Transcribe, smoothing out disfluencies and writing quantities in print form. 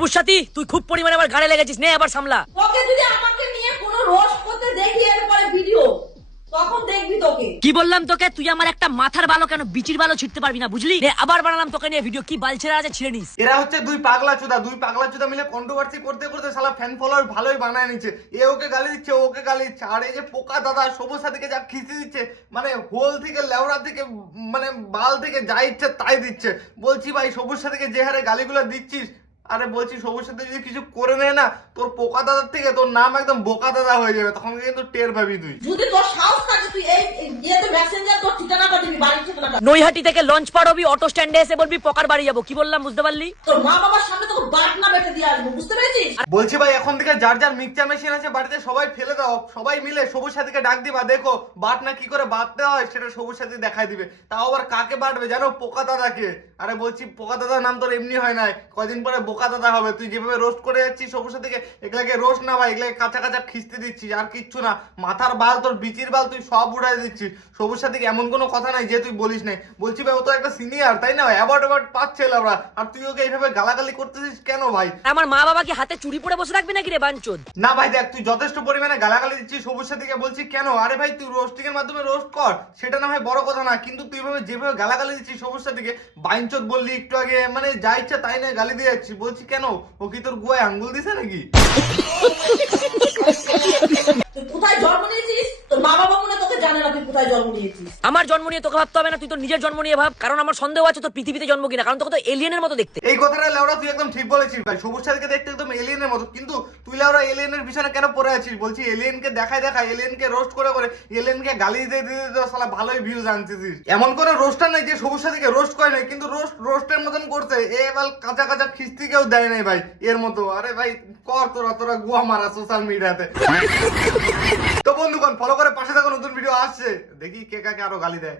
মুশাতি তুই খুব পরিমাণে আবার গাড়ে লেগেছিস, নে আবার সামলা। তোকে যদি আমাকে নিয়ে কোনো রোস্ট করতে দেখি এরপরে ভিডিও, তখন দেখবি তোকে। কি বললাম তোকে? তুই আমার একটা মাথার বালো কেন বিচির বালো ছিটতে পারবি না, বুঝলি? নে আবার বানালাম তোকে নিয়ে ভিডিও, কি বালছেরা আছে ছিঁড়ে নিস। এরা হচ্ছে দুই পাগলা চোদা মিলে কন্ট্রোভার্সি করতে করতে শালা ফ্যান ফলোয়ার ভালোই বানায় নিচ্ছে। এ ওকে গালি দিচ্ছে, ওকে গালি দিচ্ছে, আর এই যে পোকা দাদা সবুজ সাথীকে যা খিস্তি দিচ্ছে, মানে হোল থেকে লেওড়া থেকে মানে বাল থেকে যা ইচ্ছে তাই দিচ্ছে। বলছি ভাই সবুজ সাথীকে যে হারে গালিগুলো দিচ্ছিস, আরে বলছি সবুজ সাথী যদি কিছু করে নেয় না, তোর পোকা দাদার থেকে তোর নাম একদম বোকা দাদা হয়ে যাবে, তখন কিন্তু টের পাবি তুই। যদি তোর সাহস থাকে তুই এই ইয়েতে মেসেঞ্জার তোর ঠিকানা পাঠাবি, বাড়ির ঠিকানাটা। নৈহাটি থেকে লঞ্চ পার হবি, অটো স্ট্যান্ডে এসে বলবি পকার বাড়ি যাবো। কি বললাম বুঝতে পারলি? তোর মা বাবার সামনে তোকে বাট না বেটে দিয়ে আসবো, বুঝতে পেরেছিস? বলছি ভাই এখন থেকে যার যার মিক্সচার মেশিন আছে বাড়িতে সবাই ফেলে দাও, সবাই মিলে সবুজ সাথীকে ডাক দিবা, দেখো বাট না কি করে বাটতে হয় সেটা সবুজ সাথী দেখাই দিবে। তাও আবার কাকে বাটবে জানো? পোকা দাদাকে। আরে বলছি পোকা দাদার নাম তোর এমনি হয় নাই, কদিন পরে বোকা দাদা হবে। তুই যেভাবে রোস্ট করে যাচ্ছিস সবুজ সাথীকে, এগুলাকে রোস্ট না ভাই, এগুলাকে কাঁচা কাঁচা খিস্তি দিচ্ছিস, আর কিচ্ছু না। মাথার বাল তোর বিচির বাল তুই সব উড়াই দিচ্ছিস। সবুজ সাথীকে এমন কোনো কথা নাই যে তুই বলিস নাই। বলছি ভাই ও তো একটা সিনিয়র, তাই না? অ্যাওয়ার্ড পাচ্ছে আমরা, আর তুই ওকে এইভাবে গালাগালি করতেছিস কেন ভাই? আমার মা বাবা কি হাতে চুরি পরে বসে থাকবি নাকি রে বাঞ্চোদ? না ভাই দেখ, তুই যথেষ্ট পরিমাণে গালাগালি দিচ্ছিস সবুজ সাথীকে, বলছি কেন? আরে ভাই তুই রোস্টিং এর মাধ্যমে রোস্ট কর, সেটা না হয় বড় কথা না, কিন্তু তুই যেভাবে গালাগালি দিচ্ছিস সবুজ সাথীকে, বাইনচোদ বললি একটু আগে, মানে যা ইচ্ছা তাই না গালি দিয়ে যাচ্ছিস। বলছি কেন? ও কি তোর গুয়ায় আঙ্গুল দিছে নাকি? তুই কোথায় জন্ম নিয়েছিস তোর মা বাবা মনে তোকে জানে না তুই কোথায় জন্ম নিয়েছিস। আমার জন্ম নিয়ে তোকে ভাবতে হবে না, তুই তোর নিজের জন্ম নিয়ে ভাব। কারণ আমার সন্দেহ আছে তোর পৃথিবীতে জন্ম কিনা, কারণ তোকে তো এলিয়েনের মতো দেখতে। এই কথাটা লেওড়া তুই একদম ঠিক বলেছিস ভাই, সবুজ সাথীকে দেখতে একদম এলিয়েনের মতো, কিন্তু তুই লেওড়া এলিয়েনের পিছনে কেন পড়ে আছিস? বলছি এলিয়েনকে দেখায় এলিয়েনকে রোস্ট করে এলিয়েনকে গালি দিয়ে দিতে শালা ভালোই ভিউজ আনছিস। এমন কোন রোস্টার নাই যে সবুজ সাথীকে রোস্ট করে নাই, কিন্তু রোস্টের মতন করছে। এবার কাঁচা কাঁচা খিস্তি কেউ দেয় নাই ভাই এর মতো। আরে ভাই কর তোরা গুয়া মারা সোশ্যাল মিডিয়াতে। তো বন্ধুগণ ফলো করে পাশে থাকো, নতুন ভিডিও আসছে, দেখি কে কাকে আরো গালি দেয়।